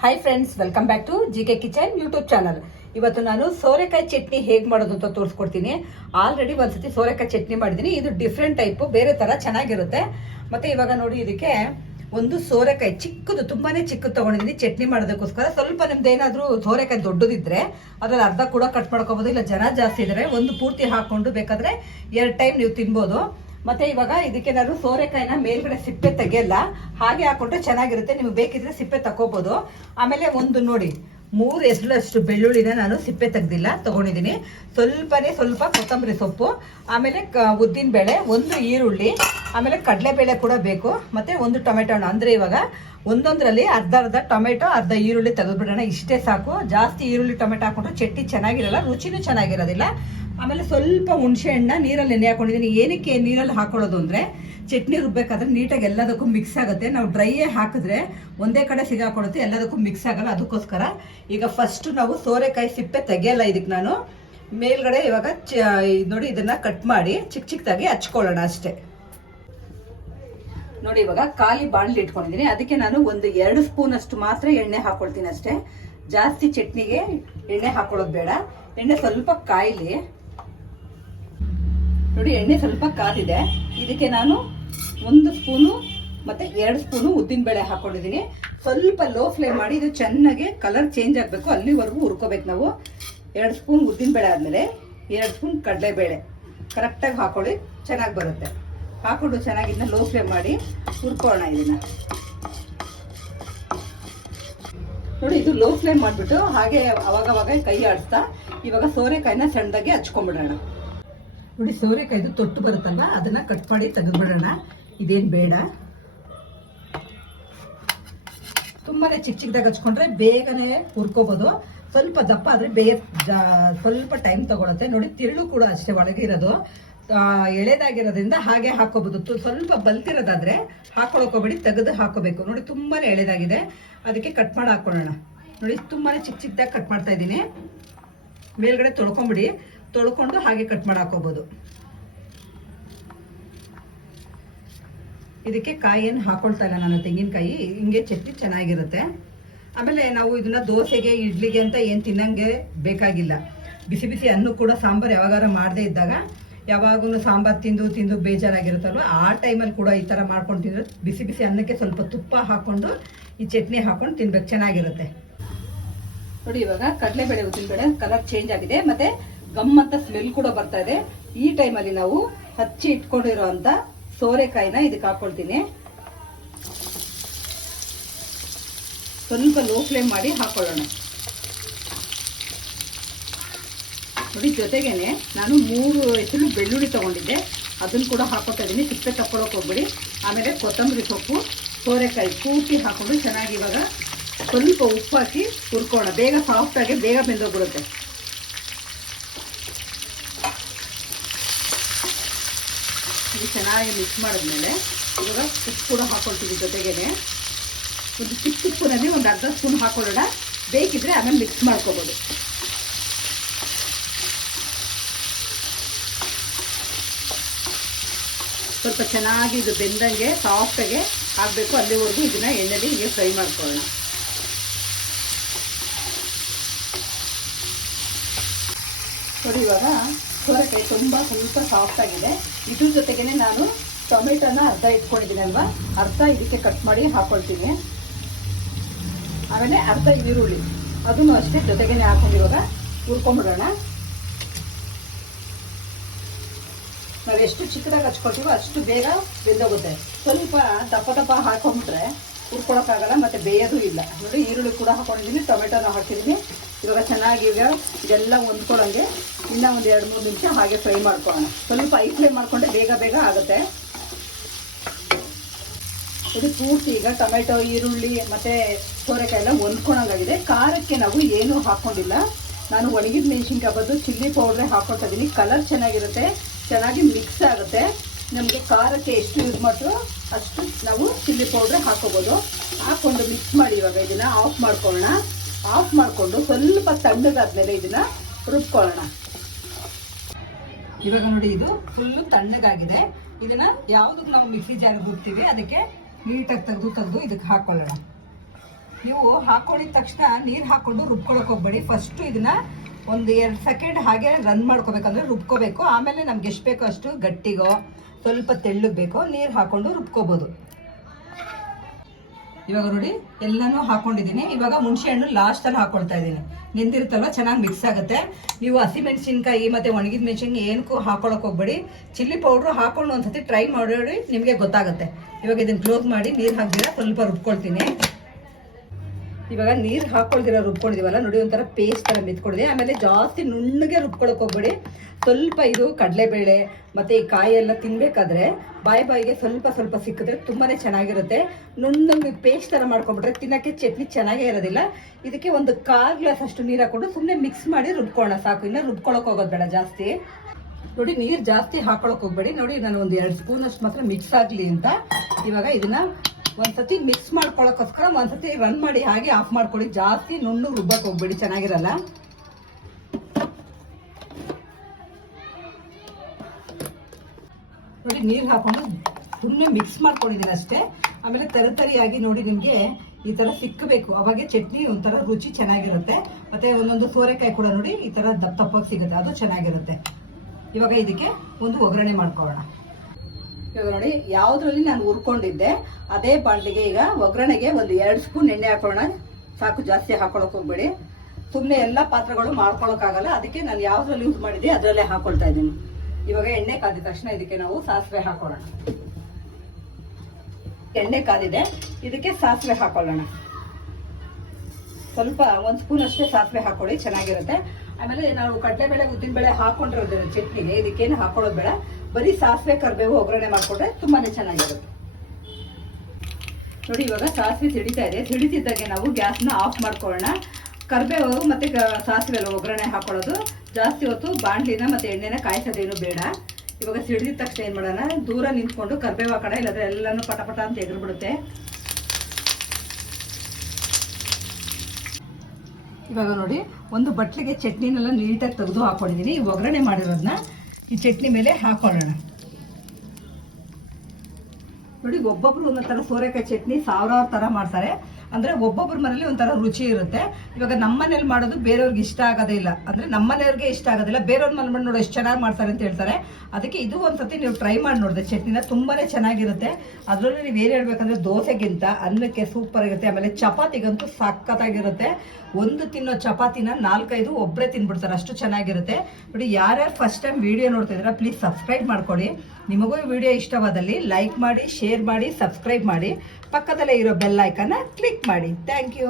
Hi friends welcome back to G K kitchen YouTube channel ಇವತ್ತು ನಾನು ಸೋರೆಕಾಯಿ ಚಟ್ನಿ ಹೇಗೆ ಮಾಡೋದು ಅಂತ ತೋರಿಸ್ಕೊಡ್ತೀನಿ. ಆಲ್ರೆಡಿ ಒಂದ್ಸತಿ ಸೋರೆಕಾಯಿ ಚಟ್ನಿ ಮಾಡಿದ್ದೀನಿ ಇದು ಡಿಫ್ರೆಂಟ್ ಟೈಪು ಬೇರೆ ಥರ ಚೆನ್ನಾಗಿರುತ್ತೆ. ಮತ್ತೆ ಇವಾಗ ನೋಡಿ ಇದಕ್ಕೆ ಒಂದು ಸೋರೆಕಾಯಿ ಚಿಕ್ಕದು, ತುಂಬಾನೇ ಚಿಕ್ಕದು ತಗೊಂಡಿದ್ದೀನಿ ಚಟ್ನಿ ಮಾಡೋದಕ್ಕೋಸ್ಕರ. ಸ್ವಲ್ಪ ನಿಮ್ದು ಏನಾದರೂ ಸೋರೆಕಾಯಿ ದೊಡ್ಡದಿದ್ರೆ ಅದ್ರಲ್ಲಿ ಅರ್ಧ ಕೂಡ ಕಟ್ ಮಾಡ್ಕೋಬೋದು. ಇಲ್ಲ ಜನ ಜಾಸ್ತಿ ಇದ್ದಾರೆ ಒಂದು ಪೂರ್ತಿ ಹಾಕೊಂಡು ಬೇಕಾದ್ರೆ ಎರಡು ಟೈಮ್ ನೀವು ತಿನ್ಬೋದು. ಮತ್ತೆ ಇವಾಗ ಇದಕ್ಕೆ ನಾನು ಸೋರೆಕಾಯಿನ ಮೇಲ್ಗಡೆ ಸಿಪ್ಪೆ ತೆಗೆಯಲ್ಲ, ಹಾಗೆ ಹಾಕೊಂಡ್ರೆ ಚೆನ್ನಾಗಿರುತ್ತೆ. ನಿಮ್ಗೆ ಬೇಕಿದ್ರೆ ಸಿಪ್ಪೆ ತಕೋಬಹುದು ಆಮೇಲೆ ಒಂದು ನೋಡಿ, ಮೂರು ಎಷ್ಟರಷ್ಟು ಬೆಳ್ಳುಳ್ಳಿನ ನಾನು ಸಿಪ್ಪೆ ತೆಗ್ದಿಲ್ಲ, ತಗೊಂಡಿದ್ದೀನಿ. ಸ್ವಲ್ಪನೇ ಸ್ವಲ್ಪ ಕೊತ್ತಂಬರಿ ಸೊಪ್ಪು, ಆಮೇಲೆ ಉದ್ದಿನ ಬೇಳೆ ಒಂದು ಈರುಳ್ಳಿ, ಆಮೇಲೆ ಕಡಲೆಬೇಳೆ ಕೂಡ ಬೇಕು. ಮತ್ತೆ ಒಂದು ಟೊಮೆಟೊ ಹಣ್ಣು. ಅಂದ್ರೆ ಇವಾಗ ಒಂದೊಂದರಲ್ಲಿ ಅರ್ಧ ಅರ್ಧ ಟೊಮೆಟೊ, ಅರ್ಧ ಈರುಳ್ಳಿ ತೆಗೆದುಬಿಡೋಣ. ಇಷ್ಟೇ ಸಾಕು. ಜಾಸ್ತಿ ಈರುಳ್ಳಿ, ಟೊಮೆಟೊ ಹಾಕೊಂಡ್ರೆ ಚಟ್ನಿ ಚೆನ್ನಾಗಿರಲ್ಲ, ರುಚಿನೂ ಚೆನ್ನಾಗಿರೋದಿಲ್ಲ. ಆಮೇಲೆ ಸ್ವಲ್ಪ ಹುಣಸೆ ಹಣ್ಣ, ನೀರಲ್ಲಿ ನೆನೆ ಹಾಕೊಂಡಿದ್ದೀನಿ. ಏನಕ್ಕೆ ನೀರಲ್ಲಿ ಹಾಕೊಳ್ಳೋದು ಅಂದರೆ, ಚಟ್ನಿ ರುಬ್ಬೇಕಾದ್ರೆ ನೀಟಾಗಿ ಎಲ್ಲದಕ್ಕೂ ಮಿಕ್ಸ್ ಆಗುತ್ತೆ. ನಾವು ಡ್ರೈಯೇ ಹಾಕಿದ್ರೆ ಒಂದೇ ಕಡೆ ಸಿಗಾಕೊಳ್ಳುತ್ತೆ, ಎಲ್ಲದಕ್ಕೂ ಮಿಕ್ಸ್ ಆಗಲ್ಲ. ಅದಕ್ಕೋಸ್ಕರ ಈಗ ಫಸ್ಟ್ ನಾವು ಸೋರೆಕಾಯಿ ಸಿಪ್ಪೆ ತೆಗೆಯಲ್ಲ ಇದಕ್ಕೆ ನಾನು. ಮೇಲ್ಗಡೆ ಇವಾಗ ನೋಡಿ ಇದನ್ನು ಕಟ್ ಮಾಡಿ ಚಿಕ್ಕ ಚಿಕ್ಕದಾಗಿ ಹಚ್ಕೊಳ್ಳೋಣ ಅಷ್ಟೇ. ನೋಡಿ, ಇವಾಗ ಖಾಲಿ ಬಾಣಲಿ ಇಟ್ಕೊಂಡಿದ್ದೀನಿ. ಅದಕ್ಕೆ ನಾನು ಒಂದು ಎರಡು ಸ್ಪೂನ್ ಅಷ್ಟು ಮಾತ್ರ ಎಣ್ಣೆ ಹಾಕೊಳ್ತೀನಿ ಅಷ್ಟೇ. ಜಾಸ್ತಿ ಚಟ್ನಿಗೆ ಎಣ್ಣೆ ಹಾಕೊಳ್ಳೋದು ಬೇಡ. ಎಣ್ಣೆ ಸ್ವಲ್ಪ ಕಾಯಿಲಿ. ನೋಡಿ, ಎಣ್ಣೆ ಸ್ವಲ್ಪ ಕಾದಿದೆ. ಇದಕ್ಕೆ ನಾನು ಒಂದು ಸ್ಪೂನು ಮತ್ತೆ ಎರಡು ಸ್ಪೂನು ಉದ್ದಿನ ಬೇಳೆ ಹಾಕೊಂಡಿದ್ದೀನಿ. ಸ್ವಲ್ಪ ಲೋ ಫ್ಲೇಮ್ ಮಾಡಿ, ಇದು ಚೆನ್ನಾಗಿ ಕಲರ್ ಚೇಂಜ್ ಆಗಬೇಕು. ಅಲ್ಲಿವರೆಗೂ ಹುರ್ಕೋಬೇಕು ನಾವು. ಎರಡು ಸ್ಪೂನ್ ಉದ್ದಿನ ಬೇಳೆ ಆದಮೇಲೆ, ಎರಡು ಸ್ಪೂನ್ ಕಡಲೆಬೇಳೆ. ಕರೆಕ್ಟಾಗಿ ಹಾಕೊಳ್ಳಿ, ಚೆನ್ನಾಗಿ ಬರುತ್ತೆ. ಹಾಕೊಂಡು ಚೆನ್ನಾಗಿ ಇದನ್ನ ಲೋ ಫ್ಲೇಮ್ ಮಾಡಿ ಹುರ್ಕೋಣ ಇದನ್ನ. ನೋಡಿ, ಇದು ಲೋ ಫ್ಲೇಮ್ ಮಾಡಿಬಿಟ್ಟು ಹಾಗೆ ಅವಾಗವಾಗ ಅವಾಗ ಕೈ ಆಡಿಸ್ತಾ, ಇವಾಗ ಸೋರೆಕಾಯಿನ ಸಣ್ಣದಾಗಿ ಹಚ್ಕೊಂಡ್ಬಿಡೋಣ ನೋಡಿ, ಸೋರೆಕಾಯ್ದು ತೊಟ್ಟು ಬರುತ್ತಲ್ಲ, ಅದನ್ನ ಕಟ್ ಮಾಡಿ ತೆಗೆದ್ಬಿಡೋಣ. ಇದೇನು ಬೇಡ. ತುಂಬಾನೇ ಚಿಕ್ಕ ಚಿಕ್ಕದಾಗಿ ಹಚ್ಕೊಂಡ್ರೆ ಬೇಗನೆ ಹುರ್ಕೋಬಹುದು ಸ್ವಲ್ಪ ದಪ್ಪ ಆದ್ರೆ ಜಾ- ಸ್ವಲ್ಪ ಟೈಮ್ ತಗೊಳುತ್ತೆ. ನೋಡಿ, ತಿರುಳು ಕೂಡ ಅಷ್ಟೇ ಒಳಗೆ ಇರೋದು. ಎಳೆದಾಗಿರೋದ್ರಿಂದ ಹಾಗೆ ಹಾಕೋಬಹುದು. ಸ್ವಲ್ಪ ಬಲ್ತಿರೋದಾದ್ರೆ ಹಾಕೊಳಕೋಬೇಡಿ, ತೆಗೆದು ಹಾಕೋಬೇಕು. ನೋಡಿ, ತುಂಬಾನೇ ಎಳೆದಾಗಿದೆ. ಅದಕ್ಕೆ ಕಟ್ ಮಾಡಿ ಹಾಕೊಳ್ಳೋಣ. ನೋಡಿ, ತುಂಬಾನೇ ಚಿಕ್ಕ ಚಿಕ್ಕದಾಗಿ ಕಟ್ ಮಾಡ್ತಾ ಇದ್ದೀನಿ. ಮೇಲ್ಗಡೆ ತೊಳ್ಕೊಂಬಿಡಿ. ತೊಳ್ಕೊಂಡು ಹಾಗೆ ಕಟ್ ಮಾಡಿ ಹಾಕೋಬಹುದು. ಇದಕ್ಕೆ ಕಾಯಿಯನ್ನು ಹಾಕೊಳ್ತಾ ಇಲ್ಲ ನಾನು ತೆಂಗಿನಕಾಯಿ. ಹಿಂಗೆ ಚಟ್ನಿ ಚೆನ್ನಾಗಿರುತ್ತೆ. ಆಮೇಲೆ ನಾವು ಇದನ್ನ ದೋಸೆಗೆ, ಇಡ್ಲಿಗೆ ಅಂತ ಏನು ತಿನ್ನಂಗೆ ಬೇಕಾಗಿಲ್ಲ. ಬಿಸಿ ಬಿಸಿ ಅನ್ನು ಕೂಡ ಸಾಂಬಾರು ಯಾವಾಗಾರ ಮಾಡದೇ ಇದ್ದಾಗ ಯಾವಾಗೂ ಸಾಂಬಾರು ತಿಂದು ತಿಂದು ಬೇಜಾರಾಗಿರುತ್ತಲ್ವ? ಆ ಟೈಮಲ್ಲಿ ಕೂಡ ಈ ಥರ ಮಾಡ್ಕೊಂಡು ತಿಂದ್ರೆ ಬಿಸಿ ಬಿಸಿ ಅನ್ನಕ್ಕೆ ಸ್ವಲ್ಪ ತುಪ್ಪ ಹಾಕ್ಕೊಂಡು, ಈ ಚಟ್ನಿ ಹಾಕೊಂಡು ತಿನ್ಬೇಕು, ಚೆನ್ನಾಗಿರುತ್ತೆ. ನೋಡಿ, ಇವಾಗ ಕಡಲೆಬೇಳೆ ಉದ್ದಿನಬೇಳೆ ಕಲರ್ ಚೇಂಜ್ ಆಗಿದೆ. ಮತ್ತೆ ಗಮ್ ಅಂತ ಸ್ಮೆಲ್ ಕೂಡ ಬರ್ತಾ ಇದೆ. ಈ ಟೈಮಲ್ಲಿ ನಾವು ಹಚ್ಚಿ ಇಟ್ಕೊಂಡಿರೋ ಸೋರೆಕಾಯಿನ ಇದಕ್ಕೆ ಹಾಕೊಳ್ತೀನಿ. ಸ್ವಲ್ಪ ಲೋ ಫ್ಲೇಮ್ ಮಾಡಿ ಹಾಕೊಳ್ಳೋಣ. ನೋಡಿ, ಜೊತೆಗೇನೆ ನಾನು ಮೂರು ಹೆಸರು ಬೆಳ್ಳುಳ್ಳಿ ತೊಗೊಂಡಿದ್ದೆ. ಅದನ್ನ ಕೂಡ ಹಾಕೋತಾ ಇದ್ದೀನಿ. ಸಿಪ್ಪೆ ತಕ್ಕೊಳಕ್ ಹೋಗ್ಬಿಡಿ. ಆಮೇಲೆ ಕೊತ್ತಂಬರಿ ಸೊಪ್ಪು, ಸೋರೆಕಾಯಿ ಕೂಟಿ ಹಾಕೊಂಡು ಚೆನ್ನಾಗಿ ಇವಾಗ ಸ್ವಲ್ಪ ಉಪ್ಪು ಹಾಕಿ ಹುರ್ಕೋಣ ಬೇಗ ಸಾಫ್ಟ್ ಆಗಿ ಬೇಗ ಬೆಂದೋಗ್ಬಿಡುತ್ತೆ. ಇದು ಚೆನ್ನಾಗಿ ಮಿಕ್ಸ್ ಮಾಡಿದ್ಮೇಲೆ ಇವಾಗ ಉಪ್ಪು ಕೂಡ ಹಾಕೊಳ್ತೀವಿ ಜೊತೆಗೇನೆ. ಒಂದು ಚಿಕ್ಕ ಸ್ಪೂನಲ್ಲಿ ಒಂದು ಅರ್ಧ ಸ್ಪೂನ್ ಹಾಕೊಳ್ಳೋಣ. ಬೇಕಿದ್ರೆ ಆಮೇಲೆ ಮಿಕ್ಸ್ ಮಾಡ್ಕೋಬೋದು. ಸ್ವಲ್ಪ ಚೆನ್ನಾಗಿ ಇದು ಬೆಂದಂಗೆ ಸಾಫ್ಟಾಗೆ ಆಗಬೇಕು ಅಲ್ಲಿವರೆಗೂ ಇದನ್ನು ಎಣ್ಣೆಲಿ ಹೀಗೆ ಫ್ರೈ ಮಾಡ್ಕೊಳ್ಳೋಣ. ನೋಡಿ, ಇವಾಗ ಸೋರೆಕಾಯಿ ತುಂಬ ಸ್ವಲ್ಪ ಸಾಫ್ಟ್ ಆಗಿದೆ. ಇದ್ರ ಜೊತೆಗೇನೆ ನಾನು ಟೊಮೆಟೊನ ಅರ್ಧ ಇಟ್ಕೊಂಡಿದ್ದೀನಿ ಅಲ್ವಾ ಅರ್ಧ ಇದಕ್ಕೆ ಕಟ್ ಮಾಡಿ ಹಾಕೊಳ್ತೀನಿ. ಆಮೇಲೆ ಅರ್ಧ ಈರುಳ್ಳಿ. ಅದನ್ನು ಅಷ್ಟೇ ಜೊತೆಗೇನೆ ಹಾಕೊಂಡು ಇವಾಗ ಹುರ್ಕೊಂಡ್ಬಿಡೋಣ ನಾವು ಎಷ್ಟು ಚಿಕ್ಕದಾಗಿ ಹಚ್ಕೊಳ್ತೀವೋ ಅಷ್ಟು ಬೇಗ ಬೆಂದೋಗುತ್ತೆ. ಸ್ವಲ್ಪ ದಪ್ಪ ದಪ್ಪ ಹಾಕೊಂಡ್ಬಿಟ್ರೆ ಹುರ್ಕೊಳಕ್ಕಾಗಲ್ಲ, ಮತ್ತೆ ಬೇಯೋದು ಇಲ್ಲ. ನೋಡಿ, ಈರುಳ್ಳಿ ಕೂಡ ಹಾಕೊಂಡಿದ್ದೀನಿ ಟೊಮೆಟೊನ ಹಾಕಿದ್ದೀನಿ ಇವಾಗ ಚೆನ್ನಾಗಿ ಈಗ ಇದೆಲ್ಲ ಹೊಂದ್ಕೊಳ್ಳೋಂಗೆ ಇನ್ನೂ ಒಂದು ಎರಡು ಮೂರು ನಿಮಿಷ ಹಾಗೆ ಫ್ರೈ ಮಾಡ್ಕೊಳ್ಳೋಣ. ಸ್ವಲ್ಪ ಐ ಫ್ರೈ ಮಾಡಿಕೊಂಡ್ರೆ ಬೇಗ ಬೇಗ ಆಗುತ್ತೆ. ಇದು ಪೂರ್ತಿ ಈಗ ಟೊಮೆಟೊ, ಈರುಳ್ಳಿ, ಮತ್ತೆ ಸೋರೆಕಾಯಿ ಎಲ್ಲ ಹೊಂದ್ಕೊಳಂಗಾಗಿದೆ. ಖಾರಕ್ಕೆ ನಾವು ಏನೂ ಹಾಕೊಂಡಿಲ್ಲ. ನಾನು ಒಣಗಿದ ಮೆಣಸಿನ್ಕಾಯಿ ಬದಲು ಚಿಲ್ಲಿ ಪೌಡ್ರೆ ಹಾಕ್ಕೊಳ್ತಾ ಇದ್ದೀನಿ ಕಲರ್ ಚೆನ್ನಾಗಿರುತ್ತೆ. ಚೆನ್ನಾಗಿ ಮಿಕ್ಸ್ ಆಗುತ್ತೆ. ನಮಗೆ ಖಾರಕ್ಕೆ ಎಷ್ಟು ಯೂಸ್ ಮಾಡ್ತೀರೋ ಅಷ್ಟು ನಾವು ಚಿಲ್ಲಿ ಪೌಡ್ರೆ ಹಾಕೋಬೋದು. ಹಾಕ್ಕೊಂಡು ಮಿಕ್ಸ್ ಮಾಡಿ ಇವಾಗ ಇದನ್ನ ಆಫ್ ಮಾಡ್ಕೊಳ್ಳೋಣ. ಆಫ್ ಮಾಡಿಕೊಂಡು ಸ್ವಲ್ಪ ತಣ್ಣಗಾದ್ಮೇಲೆ ಇದನ್ನ ರುಬ್ಕೊಳ್ಳೋಣ. ಇವಾಗ ನೋಡಿ ಇದು ಫುಲ್ಲು ತಣ್ಣಗಾಗಿದೆ. ಇದನ್ನ ಯಾವುದಕ್ಕೆ ನಾವು ಮಿಕ್ಸಿ ಜಾರಿಗೆ ಹೋಗ್ತೀವಿ ಅದಕ್ಕೆ ನೀಟಾಗಿ ತೆಗೆದು ತೆಗೆದು ಇದಕ್ಕೆ ಹಾಕೊಳ್ಳೋಣ. ನೀವು ಹಾಕೊಂಡಿದ ತಕ್ಷಣ ನೀರು ಹಾಕೊಂಡು ರುಬ್ಕೊಳಕ್ ಹೋಗ್ಬೇಡಿ. ಫಸ್ಟ್ ಇದನ್ನ ಒಂದು ಎರಡು ಸೆಕೆಂಡ್ ಹಾಗೆ ರನ್ ಮಾಡ್ಕೋಬೇಕಂದ್ರೆ ರುಬ್ಕೋಬೇಕು. ಆಮೇಲೆ ನಮ್ಗೆ ಎಷ್ಟು ಬೇಕೋ ಅಷ್ಟು ಗಟ್ಟಿಗೋ, ಸ್ವಲ್ಪ ತೆಳ್ಳಗ್ ಬೇಕೋ ನೀರು ಹಾಕೊಂಡು ರುಬ್ಕೋಬೋದು. ಇವಾಗ ನೋಡಿ, ಎಲ್ಲಾನು ಹಾಕೊಂಡಿದ್ದೀನಿ. ಇವಾಗ ಹುಣಸೆ ಹಣ್ಣು ಲಾಸ್ಟಲ್ಲಿ ಹಾಕೊಳ್ತಾ ಇದ್ದೀನಿ. ನಿಂದಿರುತ್ತಲ್ವ? ಚೆನ್ನಾಗಿ ಮಿಕ್ಸ್ ಆಗುತ್ತೆ. ನೀವು ಹಸಿಮೆಣಸಿನ್ಕಾಯಿ ಮತ್ತೆ ಒಣಗಿದ ಮೆಣಸಿನ್ಕಾಯಿ ಏನಕ್ಕೂ ಹಾಕೊಳಕ್ ಹೋಗ್ಬೇಡಿ. ಚಿಲ್ಲಿ ಪೌಡ್ರು ಹಾಕೊಂಡು ಒಂದ್ಸತಿ ಟ್ರೈ ಮಾಡಿ ನಿಮಗೆ ಗೊತ್ತಾಗುತ್ತೆ. ಇವಾಗ ಇದನ್ನ ಕ್ಲೋಸ್ ಮಾಡಿ, ನೀರು ಹಾಕಿದ್ರೆ ಸ್ವಲ್ಪ ರುಬ್ಕೊಳ್ತೀನಿ. ಇವಾಗ ನೀರು ಹಾಕೊಳ್ದಿರ ರುಬ್ಕೊಂಡಿದೀವಲ್ಲ, ನೋಡಿ ಒಂಥರ ಪೇಸ್ಟ್ ತರ ಮೆತ್ಕೊಂಡಿದೆ. ಆಮೇಲೆ ಜಾಸ್ತಿ ನುಣ್ಣಗೆ ರುಬ್ಕೊಳಕ್ ಹೋಗ್ಬೇಡಿ. ಸ್ವಲ್ಪ ಇದು ಕಡಲೆಬೇಳೆ ಮತ್ತೆ ಈ ಕಾಯಿ ಎಲ್ಲ ತಿನ್ಬೇಕಾದ್ರೆ ಬಾಯಿ ಬಾಯಿಗೆ ಸ್ವಲ್ಪ ಸ್ವಲ್ಪ ಸಿಕ್ಕಿದ್ರೆ ತುಂಬಾನೇ ಚೆನ್ನಾಗಿರುತ್ತೆ. ನುಣ್ಣಗೆ ಪೇಸ್ಟ್ ತರ ಮಾಡ್ಕೊಂಡ್ಬಿಟ್ರೆ ತಿನ್ನಕ್ಕೆ ಚಟ್ನಿ ಚೆನ್ನಾಗೇ ಇರೋದಿಲ್ಲ. ಇದಕ್ಕೆ ಒಂದು ಕಾಲ್ ಗ್ಲಾಸ್ ಅಷ್ಟು ನೀರು ಹಾಕೊಂಡು ಸುಮ್ಮನೆ ಮಿಕ್ಸ್ ಮಾಡಿ ರುಬ್ಕೊಳ್ಳೋಣ, ಸಾಕು. ಇನ್ನ ರುಬ್ಕೊಳಕ್ ಹೋಗೋದು ಬೇಡ ಜಾಸ್ತಿ. ನೋಡಿ, ನೀರು ಜಾಸ್ತಿ ಹಾಕೊಳಕ್ ಹೋಗ್ಬೇಡಿ. ನೋಡಿ, ನಾನು ಒಂದು ಎರಡು ಸ್ಪೂನ್ ಅಷ್ಟು ಮಾತ್ರ ಮಿಕ್ಸ್ ಆಗಲಿ ಅಂತ ಇವಾಗ ಇದನ್ನ ಒಂದ್ಸತಿ ಮಿಕ್ಸ್ ಮಾಡ್ಕೊಳಕೋಸ್ಕರ ಒಂದ್ಸತಿ ರನ್ ಮಾಡಿ ಹಾಗೆ ಆಫ್ ಮಾಡ್ಕೊಳ್ಳಿ. ಜಾಸ್ತಿ ನುಣ್ಣು ರುಬ್ಬಕ್ಕೆ ಹೋಗ್ಬೇಡಿ, ಚೆನ್ನಾಗಿರಲ್ಲ? ನೋಡಿ, ನೀರು ಹಾಕೊಂಡು ಸುಮ್ಮನೆ ಮಿಕ್ಸ್ ಮಾಡ್ಕೊಂಡಿದ್ದೀನಿ ಅಷ್ಟೇ. ಆಮೇಲೆ ತರಿತರಿಯಾಗಿ ನೋಡಿ ನಿಮಗೆ ಈ ತರ ಸಿಕ್ಕಬೇಕು ಅವಾಗೆ ಚಟ್ನಿ ಒಂಥರ ರುಚಿ ಚೆನ್ನಾಗಿರುತ್ತೆ. ಮತ್ತೆ ಒಂದೊಂದು ಸೋರೆಕಾಯಿ ಕೂಡ ನೋಡಿ ಈ ತರ ದಪ್ಪ ತಪ್ಪಾಗಿ ಸಿಗುತ್ತೆ. ಅದು ಚೆನ್ನಾಗಿರುತ್ತೆ. ಇವಾಗ ಇದಕ್ಕೆ ಒಂದು ಒಗ್ಗರಣೆ ಮಾಡ್ಕೊಳ್ಳೋಣ. ಇವಾಗ ನೋಡಿ, ಯಾವ್ದ್ರಲ್ಲಿ ನಾನು ಹುರ್ಕೊಂಡಿದ್ದೆ, ಅದೇ ಬಾಂಡ್ಲಿಗೆ ಈಗ ಒಗ್ಗರಣೆಗೆ ಒಂದು ಎರಡು ಸ್ಪೂನ್ ಎಣ್ಣೆ ಹಾಕೋಣ ಸಾಕು, ಜಾಸ್ತಿ ಹಾಕೊಳಕ್ ಹೋಗ್ಬೇಡಿ. ಸುಮ್ಮನೆ ಎಲ್ಲ ಪಾತ್ರೆಗಳು ಮಾಡ್ಕೊಳಕ್ಕಾಗಲ್ಲ. ಅದಕ್ಕೆ ನಾನು ಯಾವುದ್ರಲ್ಲಿ ಯೂಸ್ ಮಾಡಿದ್ದೆ, ಅದರಲ್ಲೇ ಹಾಕೊಳ್ತಾ ಇದ್ದೀನಿ. ಇವಾಗ ಎಣ್ಣೆ ಕಾದಿದ ತಕ್ಷಣ ಇದಕ್ಕೆ ನಾವು ಸಾಸಿವೆ ಹಾಕೋಣ ಎಣ್ಣೆ ಕಾದಿದೆ, ಇದಕ್ಕೆ ಸಾಸಿವೆ ಹಾಕೊಳ್ಳೋಣ. ಸ್ವಲ್ಪ, ಒಂದು ಸ್ಪೂನ್ ಅಷ್ಟೇ ಸಾಸಿವೆ ಹಾಕೊಳ್ಳಿ, ಚೆನ್ನಾಗಿರುತ್ತೆ. ಆಮೇಲೆ ನಾವು ಕಡಲೆಬೇಳೆ, ಉದ್ದಿನಬೇಳೆ ಹಾಕೊಂಡಿರೋದ್ರ ಚಟ್ನಿಗೆ ಇದಕ್ಕೇನು ಹಾಕೊಳ್ಳೋದು ಬೇಡ. ಬರೀ ಸಾಸಿವೆ, ಕರಿಬೇವು ಒಗ್ಗರಣೆ ಮಾಡಿಕೊಂಡ್ರೆ ತುಂಬಾನೇ ಚೆನ್ನಾಗಿರುತ್ತೆ. ನೋಡಿ, ಇವಾಗ ಸಾಸಿವೆ ಸಿಡಿತಾ ಇದೆ. ಸಿಡಿತಿದ್ದಾಗೆ ನಾವು ಗ್ಯಾಸ್ನ ಆಫ್ ಮಾಡ್ಕೊಳ್ಳೋಣ. ಕರಿಬೇವು ಮತ್ತು ಸಾಸಿವೆ ಎಲ್ಲ ಒಗ್ಗರಣೆ ಹಾಕೊಳ್ಳೋದು. ಜಾಸ್ತಿ ಹೊತ್ತು ಬಾಣಲಿನ ಮತ್ತು ಎಣ್ಣೆನ ಕಾಯಿಸೋದೇನು ಬೇಡ. ಇವಾಗ ಸಿಡಿದ ತಕ್ಷಣ ಏನು ಮಾಡೋಣ? ದೂರ ನಿಂತ್ಕೊಂಡು ಕರಿಬೇವು ಹಾಕೋಣ ಇಲ್ಲಾದ್ರೆ ಎಲ್ಲನೂ ಪಟ ಪಟ ಅಂತ ಎಗರ್ಬಿಡುತ್ತೆ ಇವಾಗ ನೋಡಿ, ಒಂದು ಬಟ್ಲಿಗೆ ಚಟ್ನಿನೆಲ್ಲ ನೀಟಾಗಿ ತೆಗೆದು ಹಾಕೊಂಡಿದ್ದೀನಿ ಈ ಒಗ್ಗರಣೆ ಮಾಡಿರೋದನ್ನ ಈ ಚಟ್ನಿ ಮೇಲೆ ಹಾಕೊಳ್ಳೋಣ. ನೋಡಿ, ಒಬ್ಬೊಬ್ರು ಒಂದೊಂದು ಥರ ಸೋರೆಕಾಯಿ ಚಟ್ನಿ ಸಾವಿರಾರು ಥರ ಮಾಡ್ತಾರೆ. ಅಂದ್ರೆ ಒಬ್ಬೊಬ್ಬರ ಮನೇಲಿ ಒಂಥರ ರುಚಿ ಇರುತ್ತೆ. ಇವಾಗ ನಮ್ಮ ಮನೇಲಿ ಮಾಡೋದು ಬೇರೆಯವ್ರಿಗೆ ಇಷ್ಟ ಆಗೋದೇ ಇಲ್ಲ. ಅಂದ್ರೆ ನಮ್ಮ ಮನೆಯವ್ರಿಗೆ ಇಷ್ಟ ಆಗೋದಿಲ್ಲ. ಬೇರೆಯವ್ರ ಮನೆ ಮಾಡಿ ನೋಡಿ, ಎಷ್ಟು ಚೆನ್ನಾಗಿ ಮಾಡ್ತಾರೆ ಅಂತ ಹೇಳ್ತಾರೆ. ಅದಕ್ಕೆ ಇದು ಒಂದ್ಸತಿ ನೀವು ಟ್ರೈ ಮಾಡಿ ನೋಡಿದೆ. ಚಟ್ನಿನ ತುಂಬಾನೇ ಚೆನ್ನಾಗಿರುತ್ತೆ. ಅದರಲ್ಲೂ ನೀವು ಏನು ಹೇಳ್ಬೇಕಂದ್ರೆ ದೋಸೆಗಿಂತ ಅನ್ನಕ್ಕೆ ಸೂಪರ್ ಆಗಿರುತ್ತೆ. ಆಮೇಲೆ ಚಪಾತಿಗಂತೂ ಸಖತ್ತಾಗಿರುತ್ತೆ. ಒಂದು ತಿನ್ನೋ ಚಪಾತಿನ ನಾಲ್ಕೈದು ಒಬ್ಬರೇ ತಿನ್ಬಿಡ್ತಾರೆ. ಅಷ್ಟು ಚೆನ್ನಾಗಿರುತ್ತೆ. ನೋಡಿ, ಯಾರ್ಯಾರು ಫಸ್ಟ್ ಟೈಮ್ ವಿಡಿಯೋ ನೋಡ್ತಾ ಇದ್ದೀರಾ ಪ್ಲೀಸ್ ಸಬ್ಸ್ಕ್ರೈಬ್ ಮಾಡ್ಕೊಳ್ಳಿ. ನಿಮಗೂ ಈ ವಿಡಿಯೋ ಇಷ್ಟವಾದಲ್ಲಿ ಲೈಕ್ ಮಾಡಿ ಶೇರ್ ಮಾಡಿ ಸಬ್ಸ್ಕ್ರೈಬ್ ಮಾಡಿ. ಪಕ್ಕದಲ್ಲೇ ಇರೋ ಬೆಲ್ ಕ್ಲಿಕ್ ಮಾಡಿ. Thank you